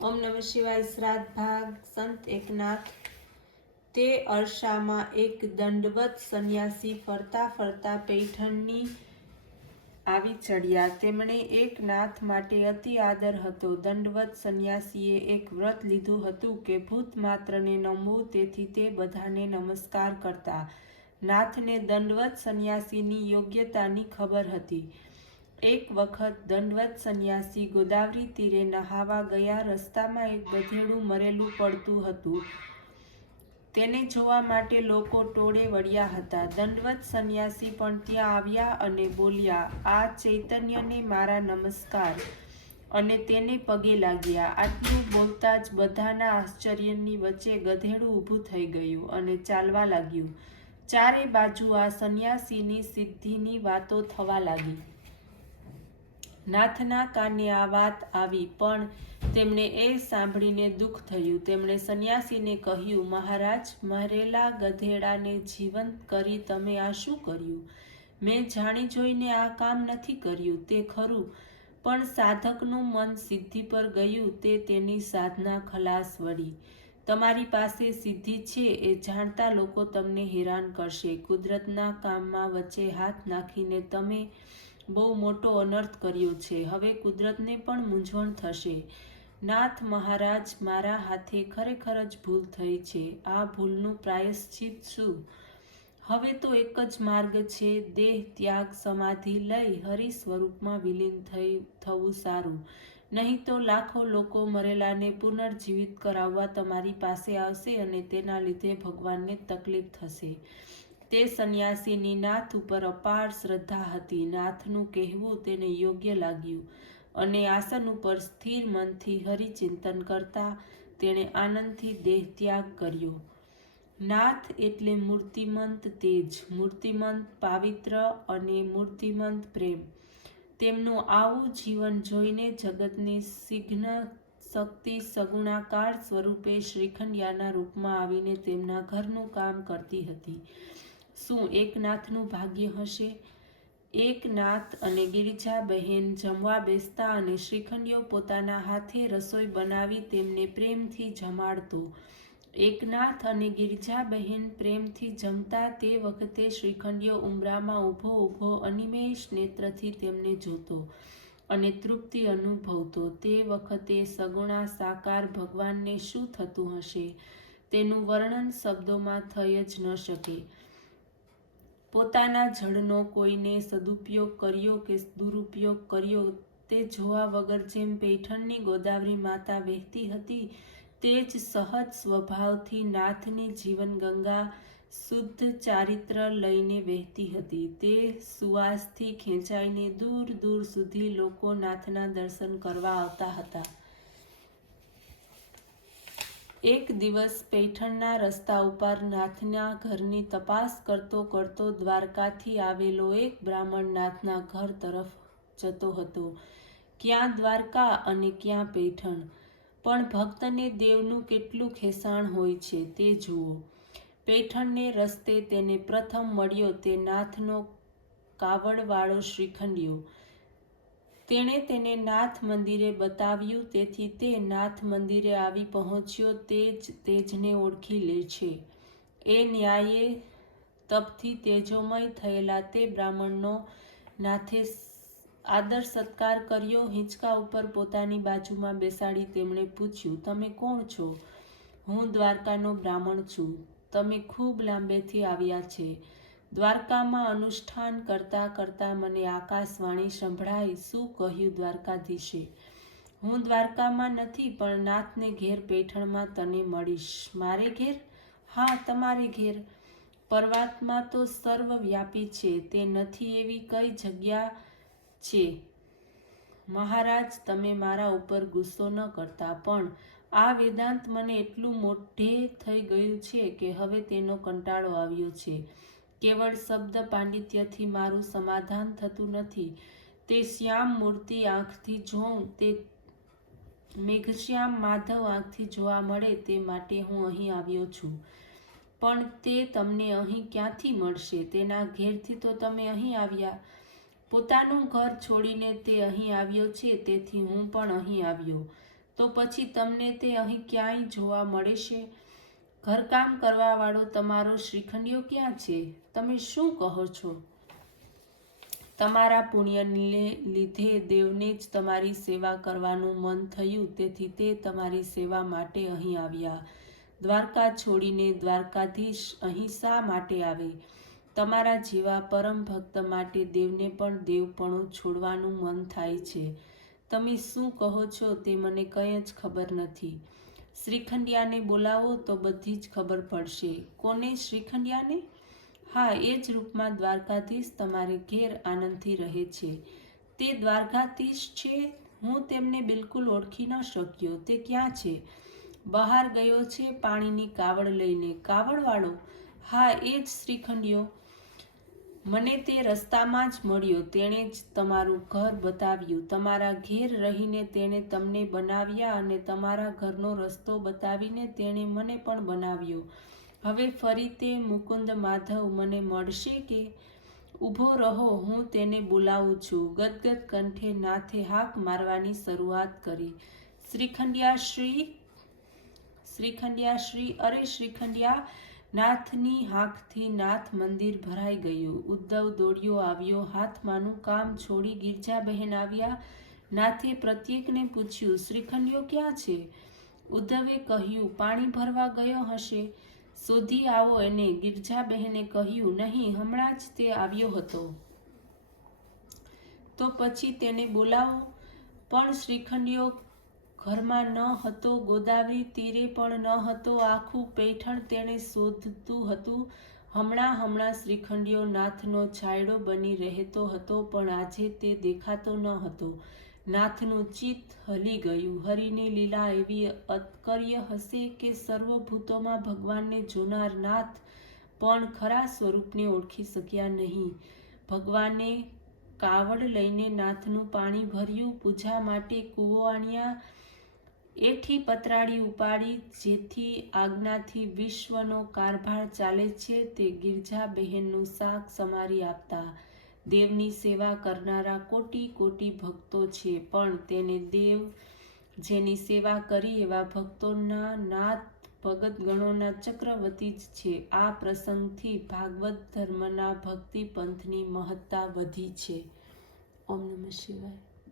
ઓમ નમઃ શિવાય. શ્રાદ્ધ ભાગ. સંત એકનાથ. તે અરસામાં એક દંડવત સંન્યાસી ફરતા ફરતા પૈઠણની આવી ચડ્યા. તેમણે એક નાથ માટે અતિ આદર હતો. દંડવત સંન્યાસીએ એક વ્રત લીધું હતું કે ભૂત માત્રને નમવું, તેથી તે બધાને નમસ્કાર કરતા. નાથને દંડવત સંન્યાસીની યોગ્યતાની ખબર હતી. એક વખત દંડવત સંન્યાસી ગોદાવરી તીરે નહાવા ગયા. રસ્તામાં એક ગધેડું મરેલું પડતું હતું. તેને જોવા માટે લોકો ટોળે વળ્યા હતા. દંડવત સંન્યાસી પણ ત્યાં આવ્યા અને બોલ્યા, આ ચૈતન્યને મારા નમસ્કાર, અને તેને પગે લાગ્યા. આટલું બોલતા જ બધાના આશ્ચર્યની વચ્ચે ગધેડું ઊભું થઈ ગયું અને ચાલવા લાગ્યું. ચારે બાજુ આ સંન્યાસીની સિદ્ધિની વાતો થવા લાગી. નાથના કાને આ વાત આવી, પણ તેમને એ સાંભળીને દુઃખ થયું. તેમણે સંન્યાસીને કહ્યું, મહારાજ, મરેલા ગધેડાને જીવંત કરી તમે આ શું કર્યું? મેં જાણી જોઈને આ કામ નથી કર્યું, તે ખરું, પણ સાધકનું મન સિદ્ધિ પર ગયું, તે તેની સાધના ખલાસ વળી. તમારી પાસે સિદ્ધિ છે એ જાણતા લોકો તમને હેરાન કરશે. કુદરતના કામમાં વચ્ચે હાથ નાખીને તમે બહુ મોટો અનર્થ કર્યો છે. હવે કુદરતને પણ મૂંઝવણ થશે. નાથ મહારાજ, મારા હાથે ખરેખર જ ભૂલ થઈ છે. આ ભૂલનું પ્રાયશ્ચિત શું? હવે તો એક જ માર્ગ છે, દેહ ત્યાગ, સમાધિ લઈ હરિ સ્વરૂપમાં વિલીન થવું સારું. નહીં તો લાખો લોકો મરેલાને પુનર્જીવિત કરાવવા તમારી પાસે આવશે અને તેના લીધે ભગવાનને તકલીફ થશે. તે સંન્યાસીની નાથ ઉપર અપાર શ્રદ્ધા હતી. નાથનું કહેવું તેને યોગ્ય લાગ્યું અને આસન ઉપર સ્થિર મનથી હરિચિંતન કરતા તેણે આનંદથી દેહ ત્યાગ કર્યો. નાથ એટલે મૂર્તિમંત તેજ, મૂર્તિમંત પાવિત્ર અને મૂર્તિમંત પ્રેમ. તેમનું આવું જીવન જોઈને જગતની સિઘ્ન શક્તિ સગુણાકાર સ્વરૂપે શ્રીખંડિયાના રૂપમાં આવીને તેમના ઘરનું કામ કરતી હતી. શું એકનાથનું ભાગ્ય હશે? એકનાથ અને ગિરિજાબહેન જમવા બેસતા અને શ્રીખંડિયો પોતાના હાથે રસોઈ બનાવી તેમને પ્રેમથી જમાડતો. એકનાથ અને ગિરિજાબહેન પ્રેમથી જમતા તે વખતે શ્રીખંડિયો ઉંબરામાં ઊભો ઊભો અનિમેષ નેત્રથી તેમને જોતો અને તૃપ્તિ અનુભવતો. તે વખતે સગુણા સાકાર ભગવાનને શું થતું હશે, તેનું વર્ણન શબ્દોમાં થઈ જ ન શકે. પોતાના જળનો કોઈને સદુપયોગ કર્યો કે દુરુપયોગ કર્યો તે જોવા વગર જેમ પૈઠણની ગોદાવરી માતા વહેતી હતી, તે જ સહજ સ્વભાવથી નાથની જીવનગંગા શુદ્ધ ચારિત્ર લઈને વહેતી હતી. તે સુવાસથી ખેંચાઈને દૂર દૂર સુધી લોકો નાથના દર્શન કરવા આવતા હતા. એક દિવસ પૈઠણના રસ્તા ઉપર નાથના ઘરની તપાસ કરતો કરતો દ્વારકાથી આવેલો એક બ્રાહ્મણ નાથના ઘર તરફ જતો હતો. ક્યાં દ્વારકા અને ક્યાં પૈઠણ, પણ ભક્તને દેવનું કેટલું ખેસાણ હોય છે તે જુઓ. પૈઠણને રસ્તે તેને પ્રથમ મળ્યો તે નાથનો કાવડવાળો શ્રીખંડિયો. તેણે તેને નાથ મંદિરે બતાવ્યું, તેથી તે નાથ મંદિરે આવી પહોંચ્યો. તે જ તેજને ઓળખી લે છે. એ ન્યાયે તપથી તેજોમય થયેલા તે બ્રાહ્મણનો નાથે આદર સત્કાર કર્યો. હિંચકા ઉપર પોતાની બાજુમાં બેસાડી તેમણે પૂછ્યું, તમે કોણ છો? હું દ્વારકાનો બ્રાહ્મણ છું. તમે ખૂબ લાંબેથી આવ્યા છે. દ્વારકામાં અનુષ્ઠાન કરતા કરતા મને આકાશવાણી સંભળાઈ. શું કહ્યું દ્વારકાધીશે? હું દ્વારકામાં નથી, પણ નાથને ઘેર પૈઠણમાં તને મળીશ. મારે ઘેર? હા, તમારે ઘેર. પરમાત્મા તો સર્વવ્યાપી છે, તે નથી એવી કઈ જગ્યા છે? મહારાજ, તમે મારા ઉપર ગુસ્સો ન કરતા, પણ આ વેદાંત મને એટલું મોઢે થઈ ગયું છે કે હવે તેનો કંટાળો આવ્યો છે. કેવળ શબ્દ પાંડિત્યથી મારું સમાધાન થતું નથી. તે શ્યામ મૂર્તિ આંખથી જોઉં, તે મેઘશ્યામ માધવ આંખથી જોવા મળે તે માટે હું અહીં આવ્યો છું. પણ તે તમને અહીં ક્યાંથી મળશે? તેના ઘેરથી તો તમે અહીં આવ્યા. પોતાનું ઘર છોડીને તે અહીં આવ્યો છે, તેથી હું પણ અહીં આવ્યો. તો પછી તમને તે અહીં ક્યાંય જોવા મળે છે? ઘરકામ કરવાવાળો તમારો શ્રીખંડિયો ક્યાં છે? તમે શું કહો છો? તમારા પુણ્યને લીધે દેવને જ તમારી સેવા કરવાનું મન થયું, તેથી તે તમારી સેવા માટે અહીં આવ્યા. દ્વારકા છોડીને દ્વારકાધીશ અહીં શા માટે આવે? તમારા જેવા પરમ ભક્ત માટે દેવને પણ દેવપણું છોડવાનું મન થાય છે. તમે શું કહો છો તે મને કંઈ જ ખબર નથી. શ્રીખંડિયાને બોલાવો તો બધી જ ખબર પડશે. કોને? શ્રીખંડિયાને? હા, એ જ રૂપમાં દ્વારકાધીશ તમારે ઘેર આનંદથી રહે છે. તે દ્વારકાધીશ છે? હું તેમને બિલકુલ ઓળખી ન શક્યો. તે ક્યાં છે? બહાર ગયો છે પાણીની કાવડ લઈને. કાવડવાળો? હા, એ જ શ્રીખંડિયો. મને તે રસ્તામાં જ મળ્યો. તેણે જ તમારું ઘર બતાવ્યું. તમારા ઘેર રહીને તેણે તમને બનાવ્યા અને તમારા ઘરનો રસ્તો બતાવીને તેણે મને પણ બનાવ્યો. હવે ફરી તે મુકુંદ માધવ મને મળશે કે? ઊભો રહો, હું તેને બોલાવું છું. ગદગદ કંઠે નાથે હાક મારવાની શરૂઆત કરી. શ્રીખંડિયા શ્રી, શ્રીખંડિયા શ્રી. અરે શ્રીખંડિયા! નાથની હાંકથી નાથ મંદિર ભરાઈ ગયું. ઉદ્ધવ દોડ્યો આવ્યો. હાથમાંનું કામ છોડી ગિરજાબહેન આવ્યા. નાથે પ્રત્યેકને પૂછ્યું, શ્રીખંડિયો ક્યાં છે? ઉદ્ધવે કહ્યું, પાણી ભરવા ગયો હશે. શોધી આવો એને. ગિરજાબહેને કહ્યું, નહીં, હમણાં જ તે આવ્યો હતો. તો પછી તેને બોલાવો. પણ શ્રીખંડિયો ઘરમાં ન હતો, ગોદાવરી તીરે પણ ન હતો. આખું પૈઠણ તેણે શોધતું હતું. હમણાં શ્રીખંડિયો નાથનો છાંયડો બની રહેતો હતો, પણ આજે તે દેખાતો ન હતો. નાથનું ચિત્ત હલી ગયું. હરિની લીલા એવી અતકર્ય હશે કે સર્વભૂતોમાં ભગવાનને જોનાર નાથ પણ ખરા સ્વરૂપને ઓળખી શક્યા નહીં. ભગવાને કાવડ લઈને નાથનું પાણી ભર્યું. પૂજા માટે કૂવો આણ્યા. એઠી પતરાળી ઉપાડી. જેથી આજ્ઞાથી વિશ્વનો કારભાર ચાલે છે તે ગિરજાબહેનનું શાક સમારી આપતા. દેવની સેવા કરનારા કોટી કોટી ભક્તો છે, પણ તેને દેવ જેની સેવા કરી એવા ભક્તોના નાથ ભગતગણોના ચક્રવર્તી જ છે. આ પ્રસંગથી ભાગવત ધર્મના ભક્તિ પંથની મહત્તા વધી છે. ઓમ નમઃ શિવાય.